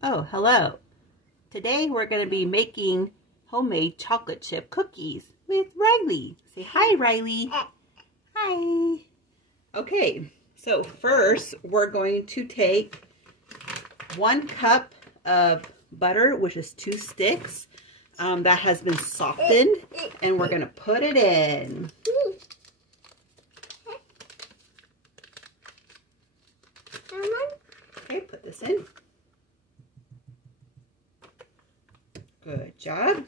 Oh, hello. Today we're going to be making homemade chocolate chip cookies with Riley. Say hi, Riley. Hi. Okay, so first we're going to take 1 cup of butter, which is 2 sticks, that has been softened, and we're going to put it in. Okay, put this in. Good job.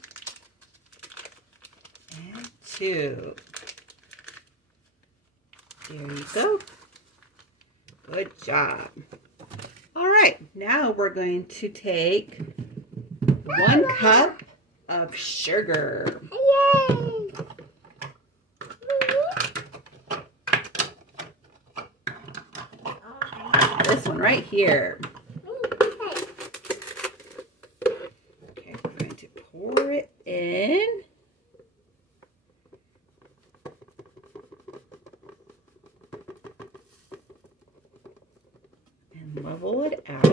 And 2. There you go. Good job. All right, now we're going to take 1 cup of sugar. Yay! This one right here. Okay, we're going to pour it in. And level it out.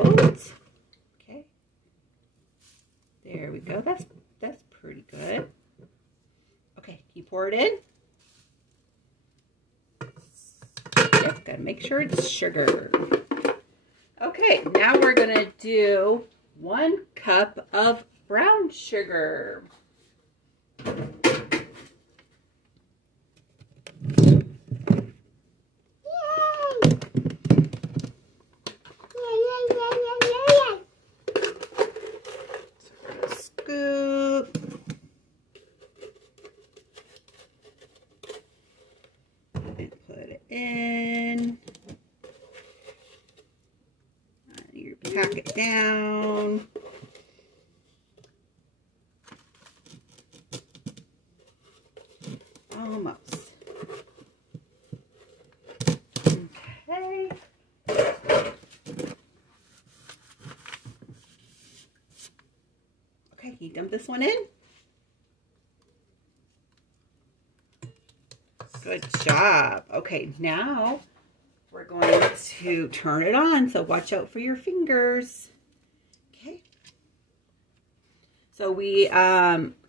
Okay. There we go. That's pretty good. Okay, you pour it in. Yep, gotta make sure it's sugar. Okay, now we're gonna do 1 cup of brown sugar. Scoop. And put it in. You pack it down. Almost. Okay. Okay, you dump this one in. Good job. Okay, now we're going to turn it on, so watch out for your fingers. Okay. So we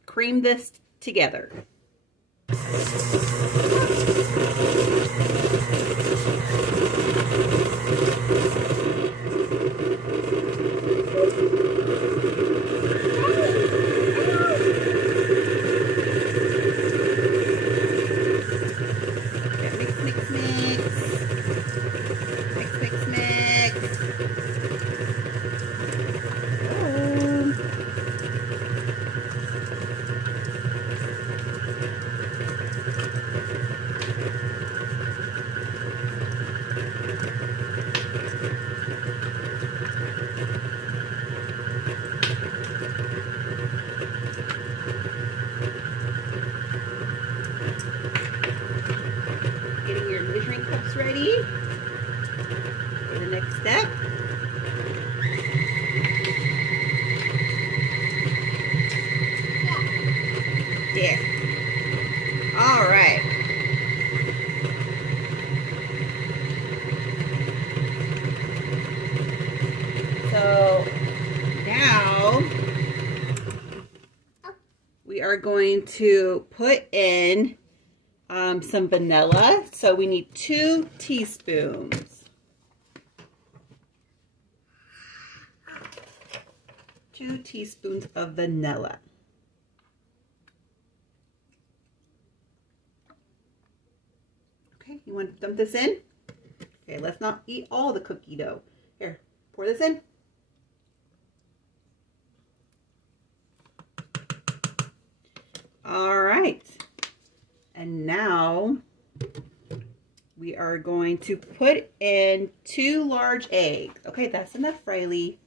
cream this together. Getting your measuring cups ready for the next step. There. All right. So now we are going to put in some vanilla. So we need 2 teaspoons. 2 teaspoons of vanilla. Okay, you want to dump this in? Okay, let's not eat all the cookie dough. Here, pour this in. All right. And now we are going to put in 2 large eggs. Okay, that's enough, Riley.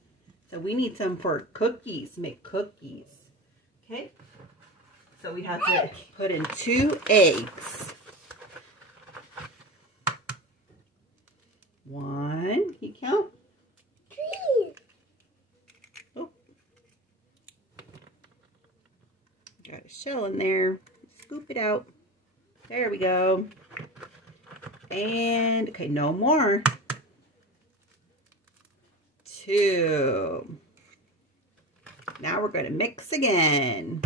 So we need some for cookies, make cookies. Okay, so we have to put in 2 eggs. 1, you count? 3. Oh, got a shell in there. Scoop it out. There we go. And, okay, no more. 2. Now we're going to mix again.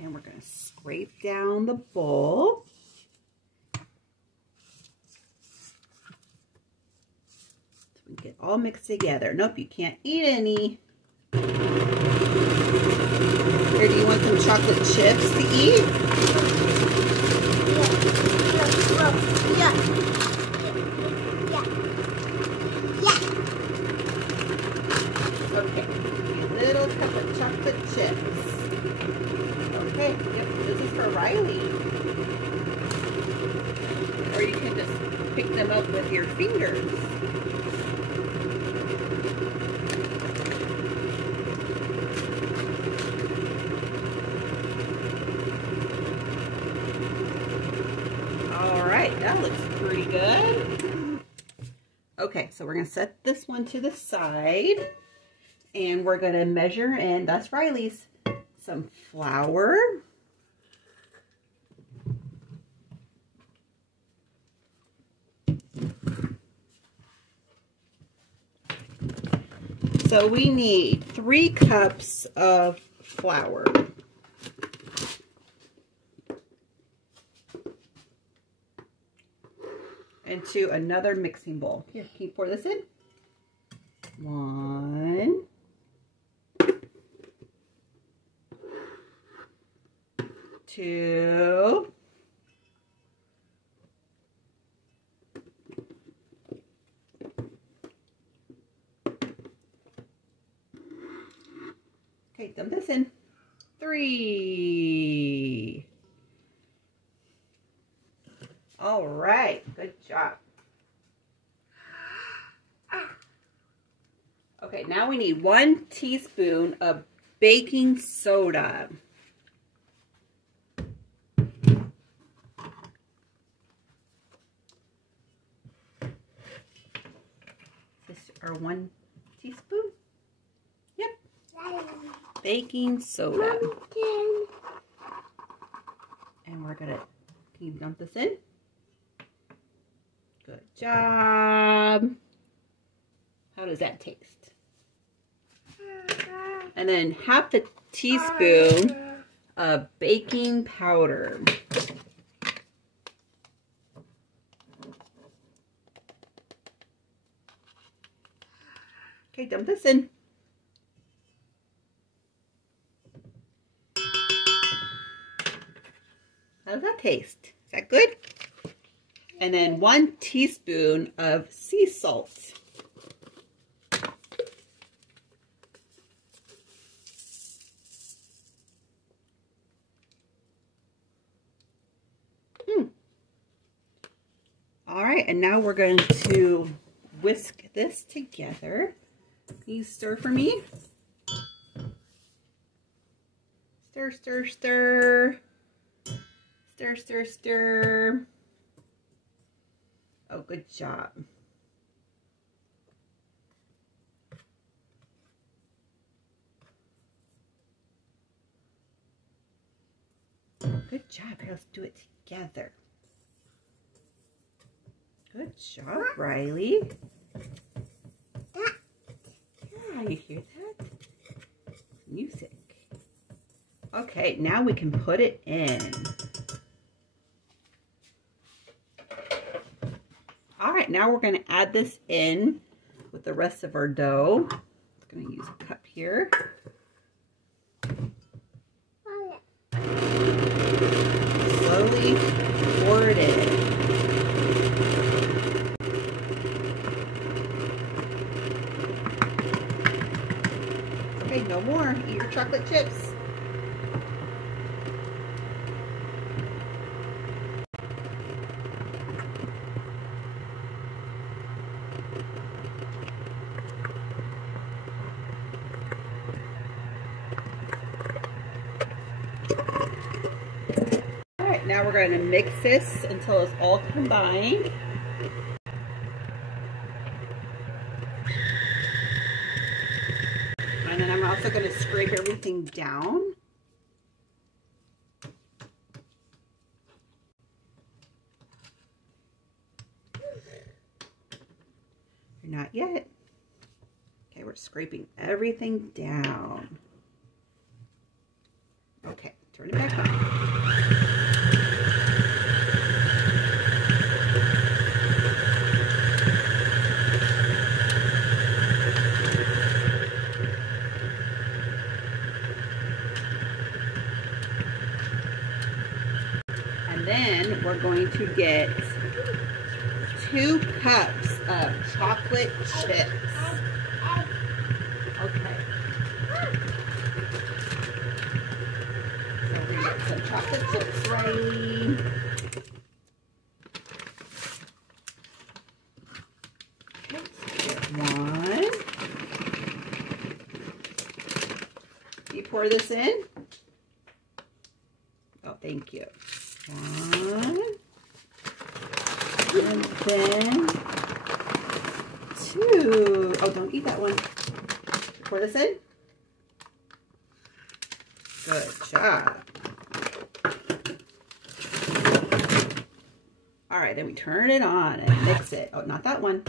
And we're going to scrape down the bowl. So we get all mixed together. Nope, you can't eat any. Here, do you want some chocolate chips to eat? Yeah. Okay, a little cup of chocolate chips. Okay, yep, this is for Riley. Or you can just pick them up with your fingers. That looks pretty good. Okay, so we're going to set this one to the side. And we're going to measure, and that's Riley's, some flour. So we need 3 cups of flour. Into another mixing bowl. Here, can you pour this in? 1, 2, okay, dump this in. 3. All right, good job. Okay, now we need 1 teaspoon of baking soda. Is this our 1 teaspoon? Yep. Baking soda. And we're gonna, can you dump this in? Good job. How does that taste? And then half a teaspoon of baking powder. Okay, dump this in. How does that taste? Is that good? And then 1 teaspoon of sea salt. All right, and now we're going to whisk this together. Can you stir for me? Stir, stir, stir. Stir, stir, stir. Oh, good job. Good job. Here, let's do it together. Good job, Riley. Yeah, you hear that? Music. Okay, now we can put it in. All right, now we're going to add this in with the rest of our dough. I'm going to use a cup here. Slowly pour it in. Okay, no more. Eat your chocolate chips. All right, now we're going to mix this until it's all combined. And then I'm also going to scrape everything down. Not yet. Okay, we're scraping everything down. Okay, turn it back on. And then we're going to get 2 cups of chocolate chips. Okay. So we're going to get some chocolate chips, Riley. One. You pour this in? Oh, thank you. One. And then 2. Oh, don't eat that one. Pour this in. Good job. All right, then we turn it on and mix it. Oh, not that one.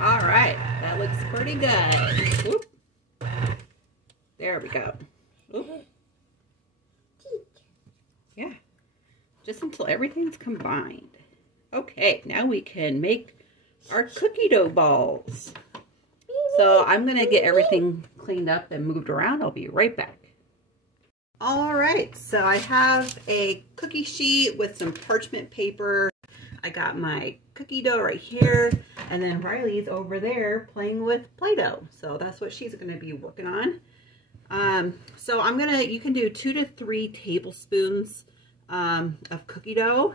All right, that looks pretty good. Whoop. There we go. Whoop. Yeah, just until everything's combined. Okay, now we can make our cookie dough balls. So I'm gonna get everything cleaned up and moved around. I'll be right back. All right, so I have a cookie sheet with some parchment paper. I got my cookie dough right here, and then Riley's over there playing with Play-Doh. So that's what she's gonna be working on. So you can do 2 to 3 tablespoons of cookie dough.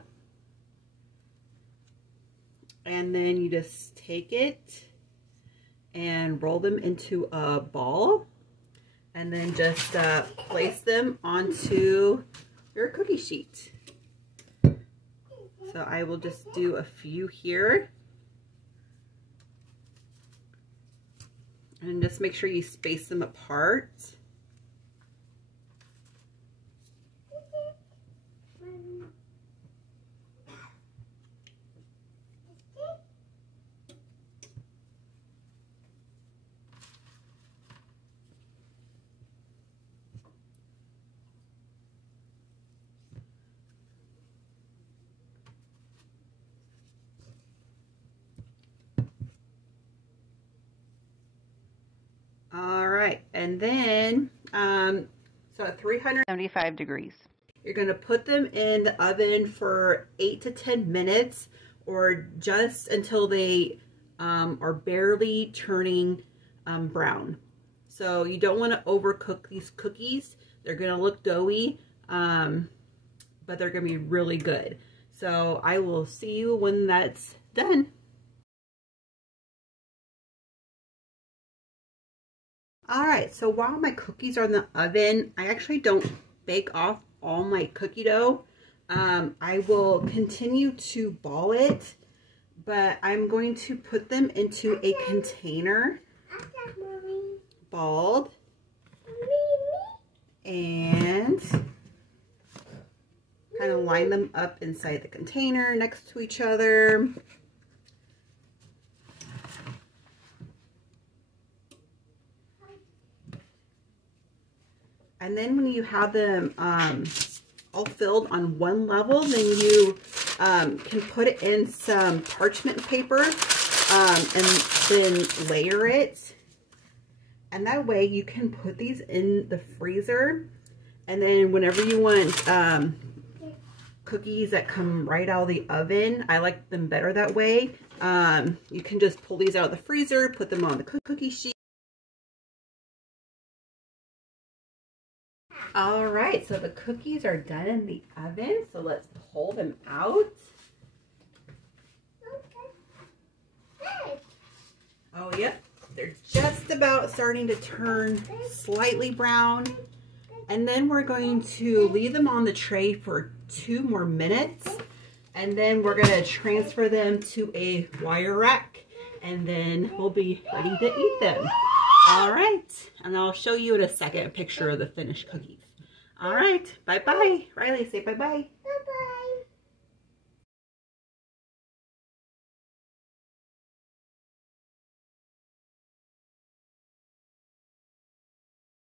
And then you just take it and roll them into a ball. And then just place them onto your cookie sheet. So I will just do a few here. And just make sure you space them apart. All right, and then, so at 375 degrees. You're gonna put them in the oven for 8 to 10 minutes or just until they are barely turning brown. So you don't wanna overcook these cookies. They're gonna look doughy, but they're gonna be really good. So I will see you when that's done. All right, so while my cookies are in the oven, I actually don't bake off all my cookie dough. I will continue to ball it, but I'm going to put them into a container, balled, and kind of line them up inside the container next to each other. And then when you have them all filled on one level, then you can put it in some parchment paper and then layer it. And that way you can put these in the freezer. And then whenever you want cookies that come right out of the oven, I like them better that way. You can just pull these out of the freezer, put them on the cookie sheet. All right, so the cookies are done in the oven, so let's pull them out. Oh, yep, they're just about starting to turn slightly brown. And then we're going to leave them on the tray for 2 more minutes. And then we're gonna transfer them to a wire rack, and then we'll be ready to eat them. All right, and I'll show you in a second a picture of the finished cookies. All right, bye-bye. Riley, say bye-bye.